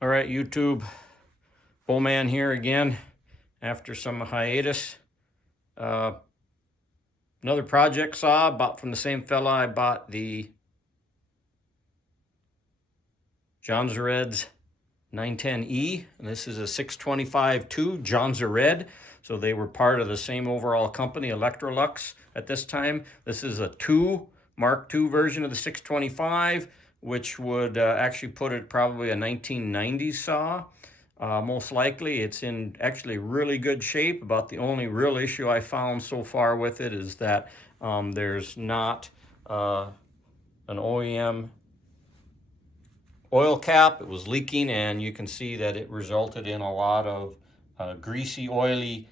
All right, YouTube, Bowman here again after some hiatus. Another project saw, bought from the same fella I bought the Jonsered's 910E, and this is a 625-2 Jonsered. So they were part of the same overall company, Electrolux, at this time. This is a Mark II version of the 625, which would actually put it probably a 1990s saw. Most likely it's in actually really good shape. About the only real issue I found so far with it is that there's not an OEM oil cap. It was leaking, and you can see that it resulted in a lot of greasy, oily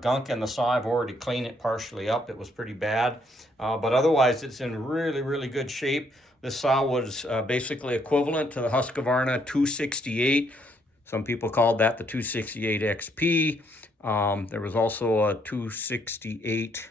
gunk in the saw. I've already cleaned it partially up. It was pretty bad, but otherwise it's in really good shape. This saw was basically equivalent to the Husqvarna 268. Some people called that the 268 XP. There was also a 268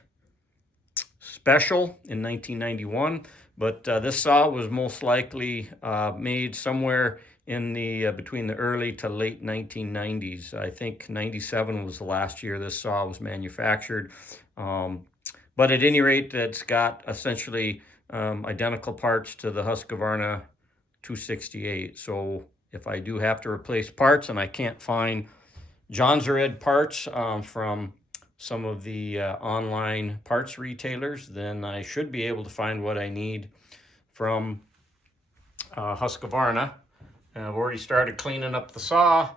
Special in 1991, but this saw was most likely made somewhere in the between the early to late 1990s. I think 97 was the last year this saw was manufactured. But at any rate, it's got essentially identical parts to the Husqvarna 268. So if I do have to replace parts and I can't find Jonsered parts from some of the online parts retailers, then I should be able to find what I need from Husqvarna. And I've already started cleaning up the saw,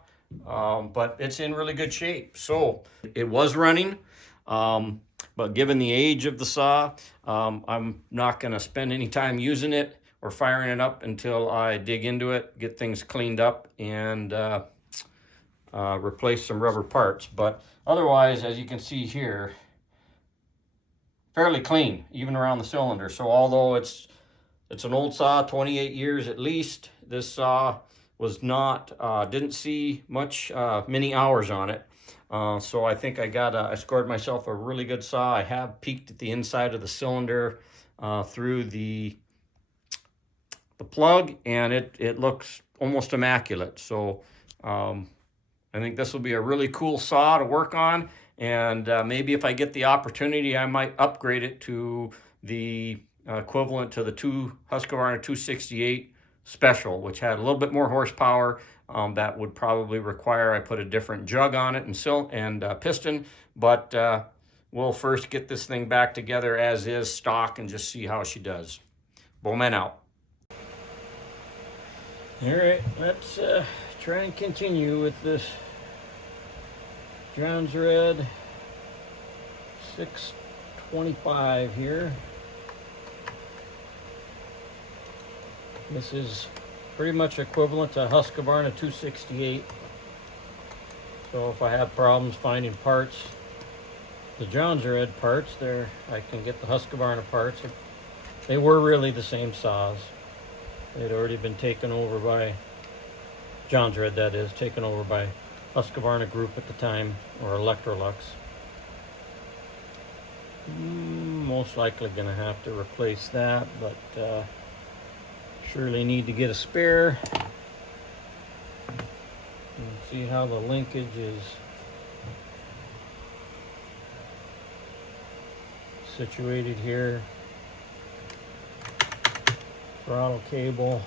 but it's in really good shape. So it was running, but given the age of the saw, I'm not going to spend any time using it or firing it up until I dig into it, get things cleaned up, and replace some rubber parts. But otherwise, as you can see here, fairly clean, even around the cylinder. So although it's an old saw, 28 years at least, this saw was not, didn't see much, many hours on it. So I think I scored myself a really good saw. I have peeked at the inside of the cylinder through the plug, and it looks almost immaculate. So I think this will be a really cool saw to work on, and maybe if I get the opportunity, I might upgrade it to the equivalent to the Husqvarna 268 Special, which had a little bit more horsepower. That would probably require I put a different jug on it and piston, but we'll first get this thing back together as is, stock, and just see how she does. Bowman out. All right, let's try and continue with this Jonsered 625 here. This is pretty much equivalent to Husqvarna 268. So if I have problems finding parts, the Jonsered parts, I can get the Husqvarna parts. They were really the same saws. They'd already been taken over by Jonsered, that is, taken over by Husqvarna Group at the time, or Electrolux. Most likely going to have to replace that, but surely need to get a spare. And see how the linkage is situated here. Throttle cable.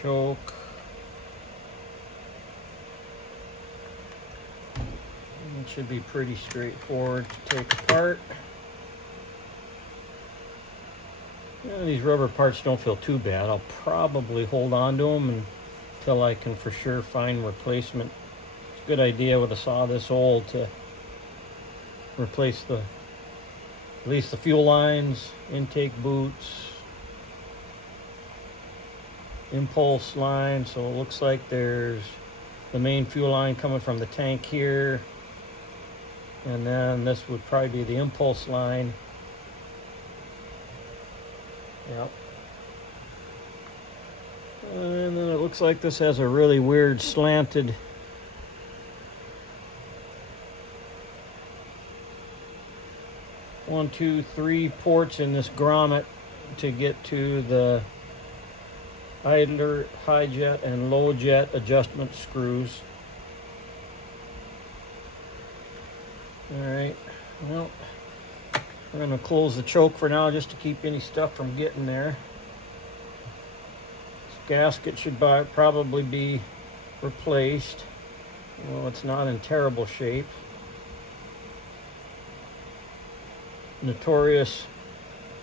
Choke. It should be pretty straightforward to take apart. These rubber parts don't feel too bad. I'll probably hold on to them until I can for sure find replacement. It's a good idea with a saw this old to replace at least the fuel lines, intake boots, impulse line. So it looks like there's the main fuel line coming from the tank here, and then this would probably be the impulse line. Yep. And then it looks like this has a really weird slanted one, two, three ports in this grommet to get to the idler, high jet, and low jet adjustment screws. Alright, well, we're going to close the choke for now just to keep any stuff from getting there. This gasket should probably be replaced. Well, it's not in terrible shape. Notorious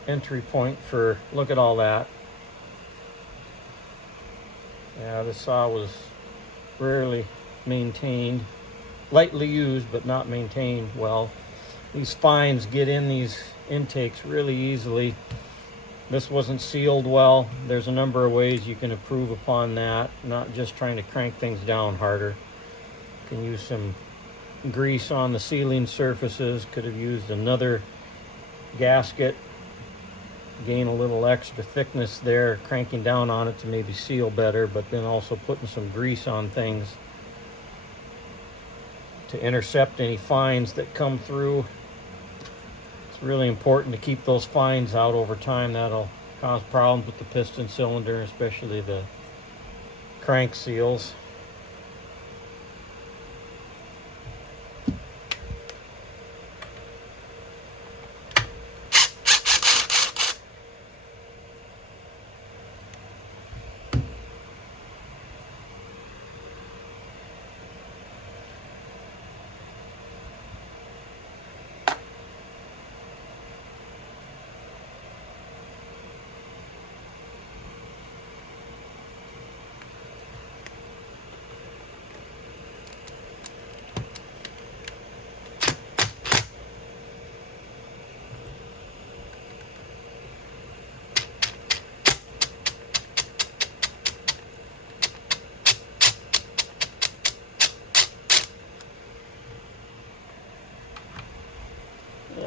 entry point for, look at all that. Yeah, this saw was rarely maintained. Lightly used, but not maintained well. These fines get in these intakes really easily. This wasn't sealed well. There's a number of ways you can improve upon that, not just trying to crank things down harder. You can use some grease on the sealing surfaces. Could have used another gasket, gain a little extra thickness there, cranking down on it to maybe seal better, but then also putting some grease on things to intercept any fines that come through. It's really important to keep those fines out over time. That'll cause problems with the piston cylinder, especially the crank seals.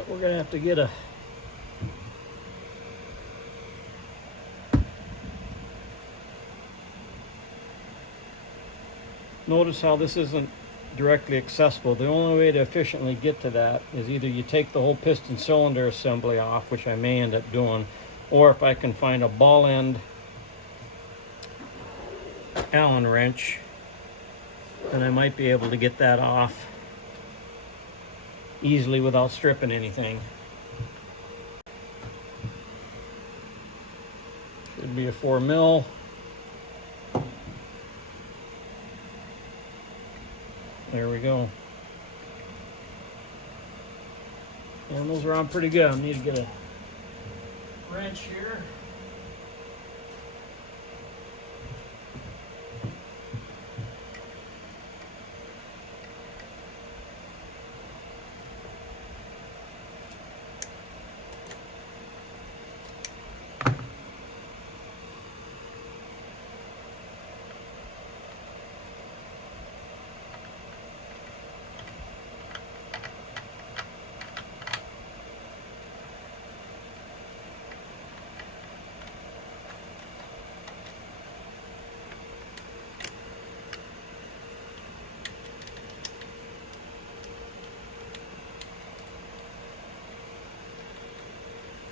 We're going to have to get a notice how this isn't directly accessible. The only way to efficiently get to that is either you take the whole piston cylinder assembly off, which I may end up doing, or if I can find a ball end Allen wrench, then I might be able to get that off easily without stripping anything. Should be a 4 mil. There we go. And those are on pretty good. I need to get a wrench here.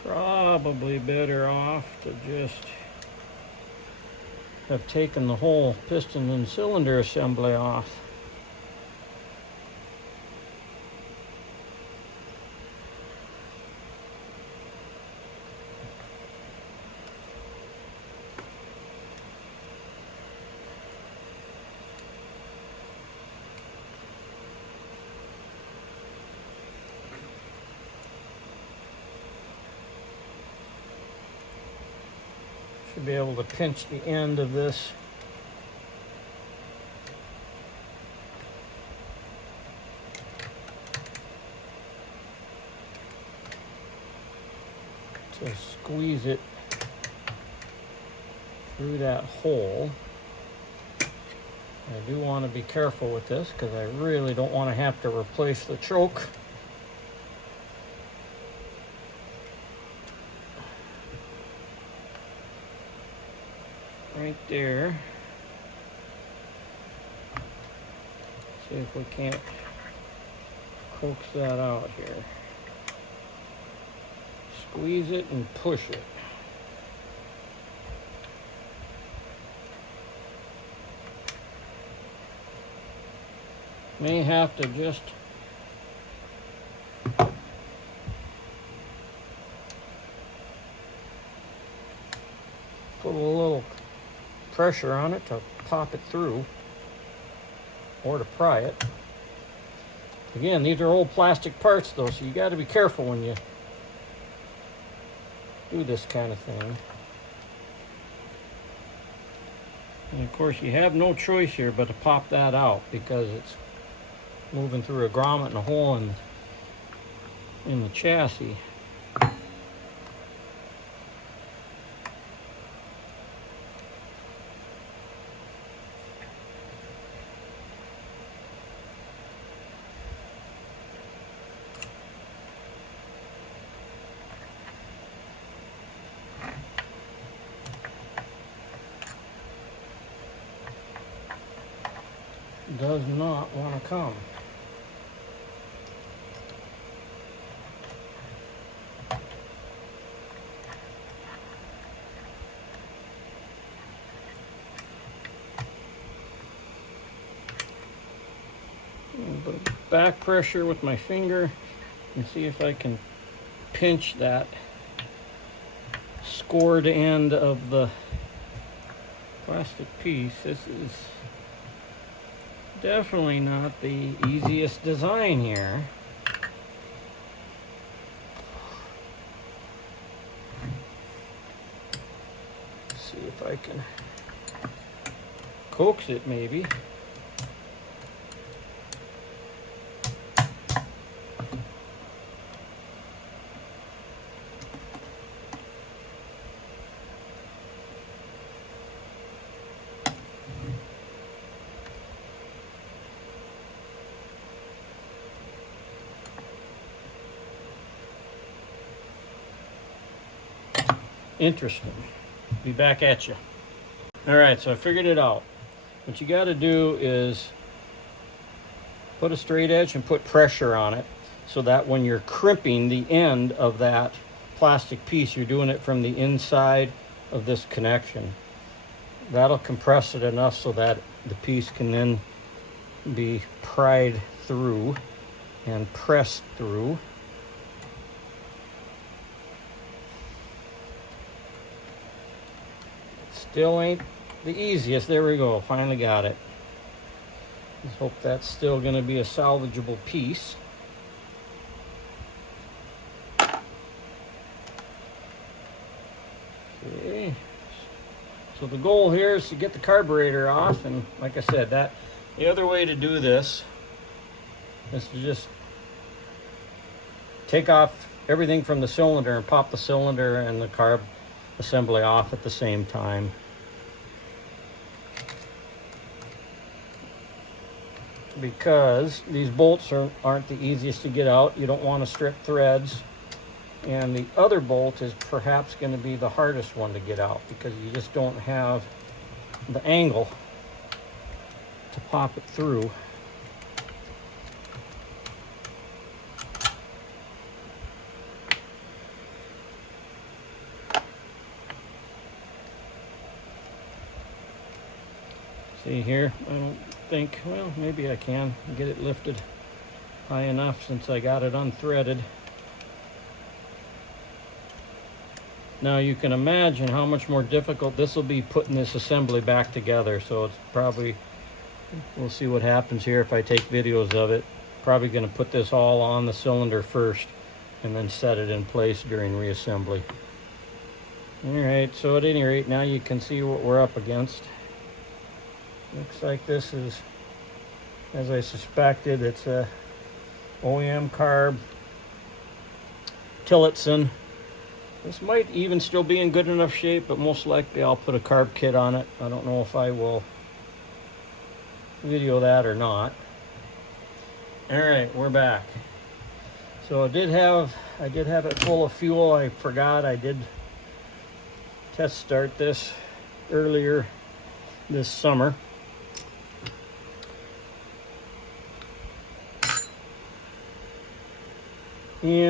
Probably better off to just have taken the whole piston and cylinder assembly off. Should be able to pinch the end of this to squeeze it through that hole. I do want to be careful with this because I really don't want to have to replace the choke. Right there. See if we can't coax that out here. Squeeze it and push it. May have to just put a little pressure on it to pop it through, or to pry it. Again, these are old plastic parts though, so you got to be careful when you do this kind of thing. And of course you have no choice here but to pop that out, because it's moving through a grommet and a hole in the chassis. Does not want to come. A little bit of back pressure with my finger and see if I can pinch that scored end of the plastic piece. This is definitely not the easiest design here. Let's see if I can coax it maybe. Interesting. Be back at you. All right, so I figured it out. What you got to do is put a straight edge and put pressure on it, so that when you're crimping the end of that plastic piece, you're doing it from the inside of this connection. That'll compress it enough so that the piece can then be pried through and pressed through. Still ain't the easiest. There we go. Finally got it. Let's hope that's still going to be a salvageable piece. Okay. So the goal here is to get the carburetor off, and like I said, the other way to do this is to just take off everything from the cylinder and pop the cylinder and the carb assembly off at the same time. Because these bolts aren't the easiest to get out. You don't want to strip threads, and the other bolt is perhaps going to be the hardest one to get out, because you just don't have the angle to pop it through. See here, I don't think, well, maybe I can get it lifted high enough since I got it unthreaded. Now you can imagine how much more difficult this will be putting this assembly back together. So it's probably, we'll see what happens here if I take videos of it. Probably going to put this all on the cylinder first and then set it in place during reassembly. Alright, so at any rate, now you can see what we're up against. Looks like this is, as I suspected, it's a OEM carb Tillotson. This might even still be in good enough shape, but most likely I'll put a carb kit on it. I don't know if I will video that or not. Alright, we're back. So I did have it full of fuel. I forgot I did test start this earlier this summer.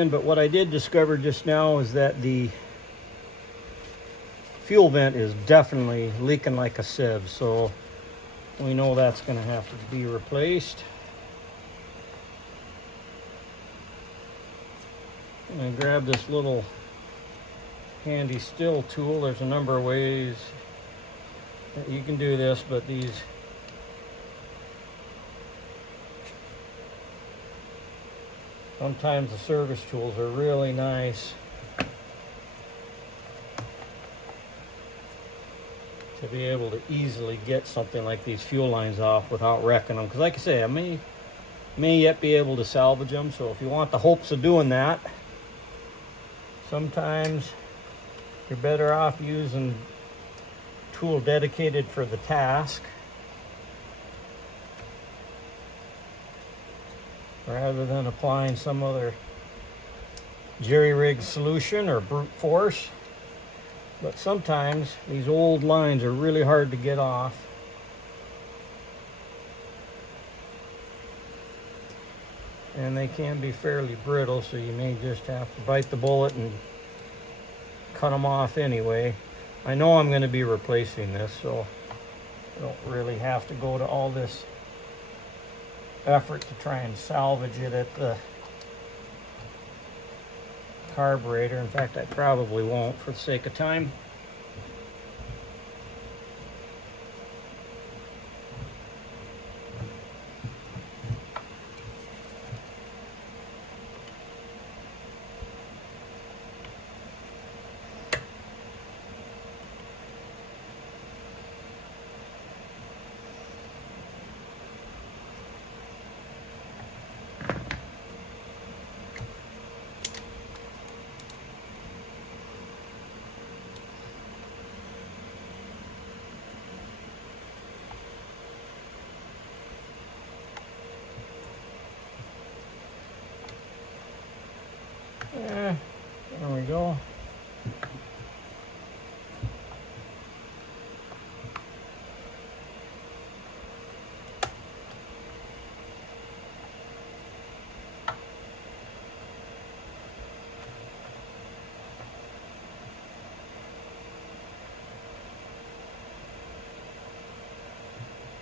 But what I did discover just now is that the fuel vent is definitely leaking like a sieve, so we know that's going to have to be replaced. I'm going to grab this little handy still tool. There's a number of ways that you can do this, but these sometimes the service tools are really nice to be able to easily get something like these fuel lines off without wrecking them. Because like I say, I may yet be able to salvage them. So if you want the hopes of doing that, sometimes you're better off using a tool dedicated for the task rather than applying some other jerry-rigged solution or brute force. But sometimes these old lines are really hard to get off. And they can be fairly brittle, so you may just have to bite the bullet and cut them off anyway. I know I'm going to be replacing this, so I don't really have to go to all this effort to try and salvage it at the carburetor. In fact, I probably won't for the sake of time. There we go.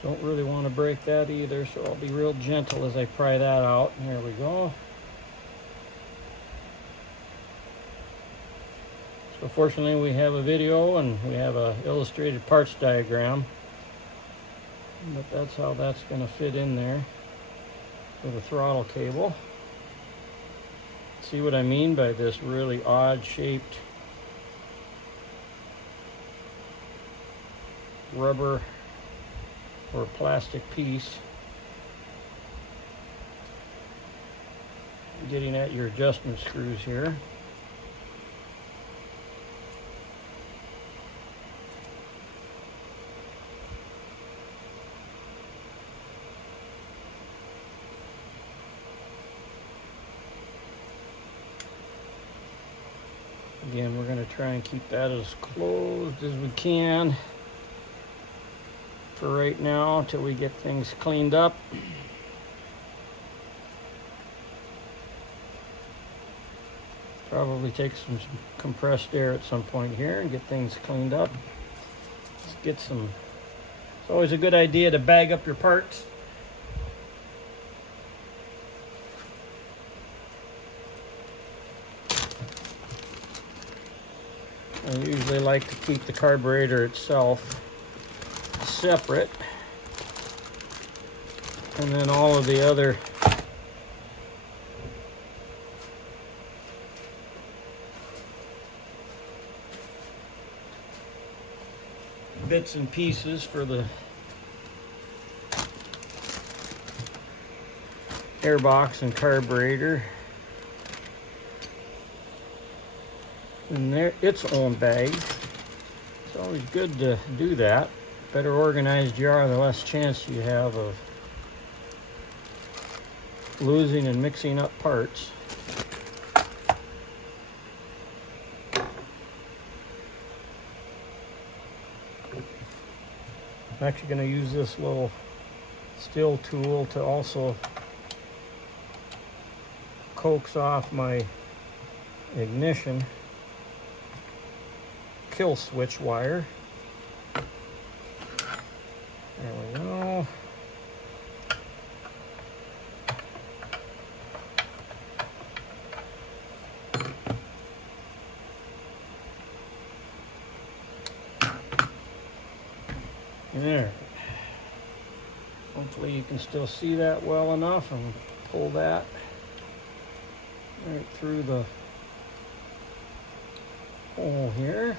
Don't really want to break that either, so I'll be real gentle as I pry that out. There we go. So fortunately we have a video and we have a illustrated parts diagram, but that's how that's going to fit in there with a throttle cable. See what I mean by this really odd shaped rubber or plastic piece getting at your adjustment screws here. Again, we're going to try and keep that as closed as we can for right now until we get things cleaned up. Probably take some compressed air at some point here and get things cleaned up. Let's get some. It's always a good idea to bag up your parts. I usually like to keep the carburetor itself separate, and then all of the other bits and pieces for the airbox and carburetor in there its own bag. It's always good to do that. Better organized you are, the less chance you have of losing and mixing up parts. I'm actually going to use this little still tool to also coax off my ignition kill switch wire. There we go. There. Hopefully you can still see that well enough, and pull that right through the hole here.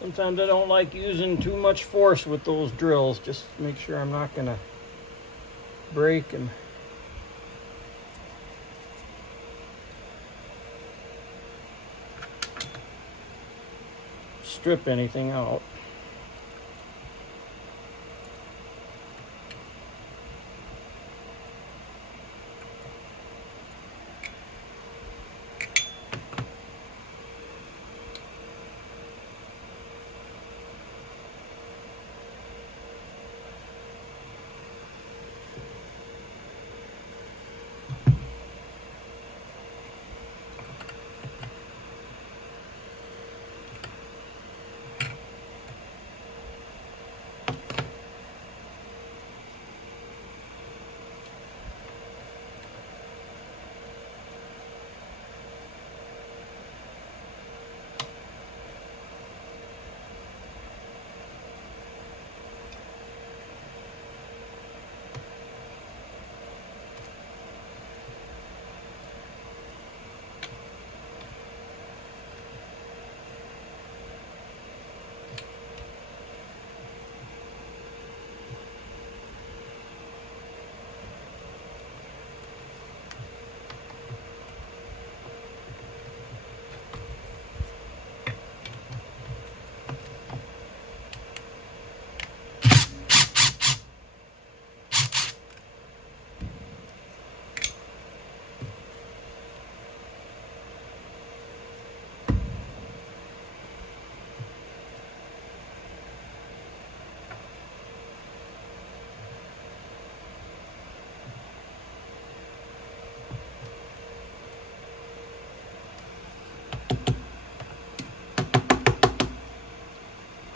Sometimes I don't like using too much force with those drills, just to make sure I'm not gonna break and strip anything out.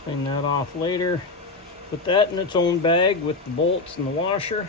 Clean that off later. Put that in its own bag with the bolts and the washer.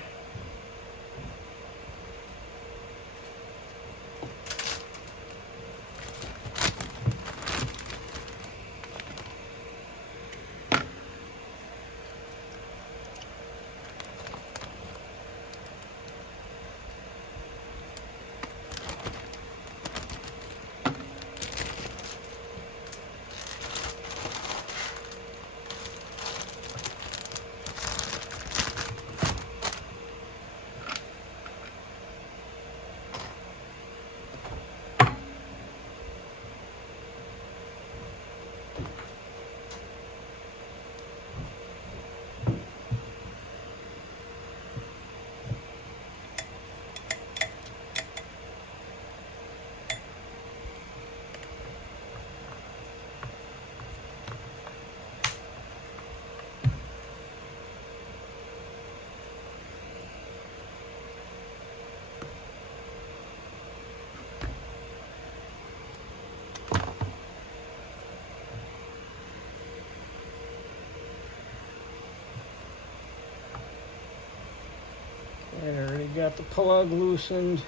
I already got the plug loosened.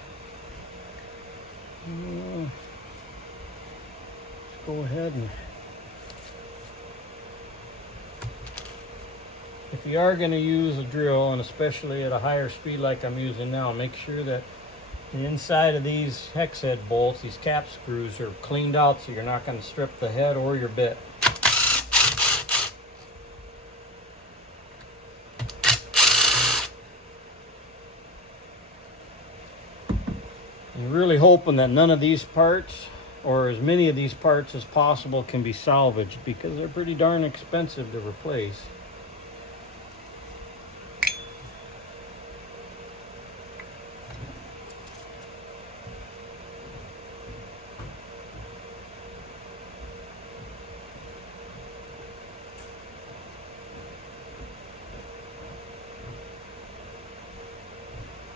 Let's go ahead and, if you are going to use a drill, and especially at a higher speed like I'm using now, make sure that the inside of these hex head bolts, these cap screws, are cleaned out so you're not going to strip the head or your bit. I'm really hoping that none of these parts, or as many of these parts as possible, can be salvaged, because they're pretty darn expensive to replace.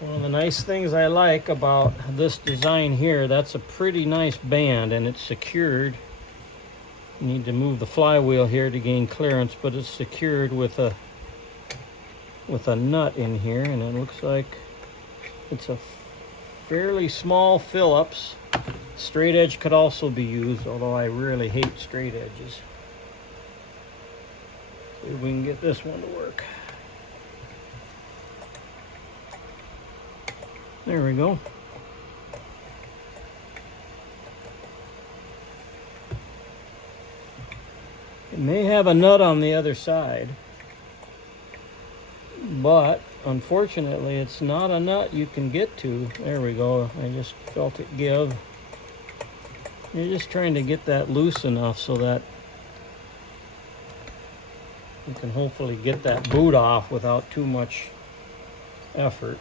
One of the nice things I like about this design here, that's a pretty nice band and it's secured. You need to move the flywheel here to gain clearance, but it's secured with a nut in here, and it looks like it's a fairly small Phillips. Straight edge could also be used, although I really hate straight edges. See if we can get this one to work. There we go. It may have a nut on the other side, but unfortunately it's not a nut you can get to. There we go. I just felt it give. You're just trying to get that loose enough so that you can hopefully get that boot off without too much effort.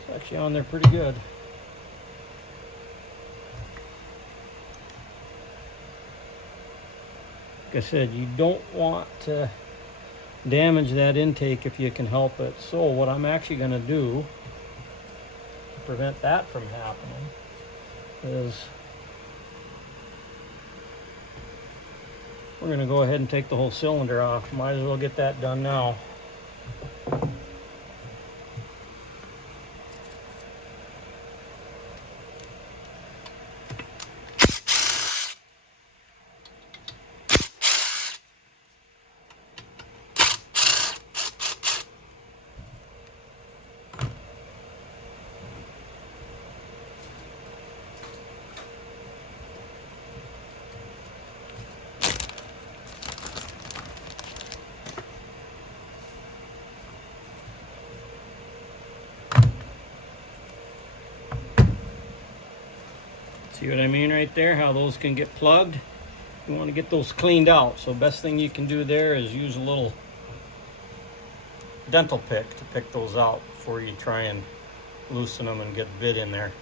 It's actually on there pretty good. Like I said, you don't want to damage that intake if you can help it. So what I'm actually going to do to prevent that from happening is we're going to go ahead and take the whole cylinder off. Might as well get that done now. See what I mean right there? How those can get plugged? You want to get those cleaned out. So best thing you can do there is use a little dental pick to pick those out before you try and loosen them and get bit in there.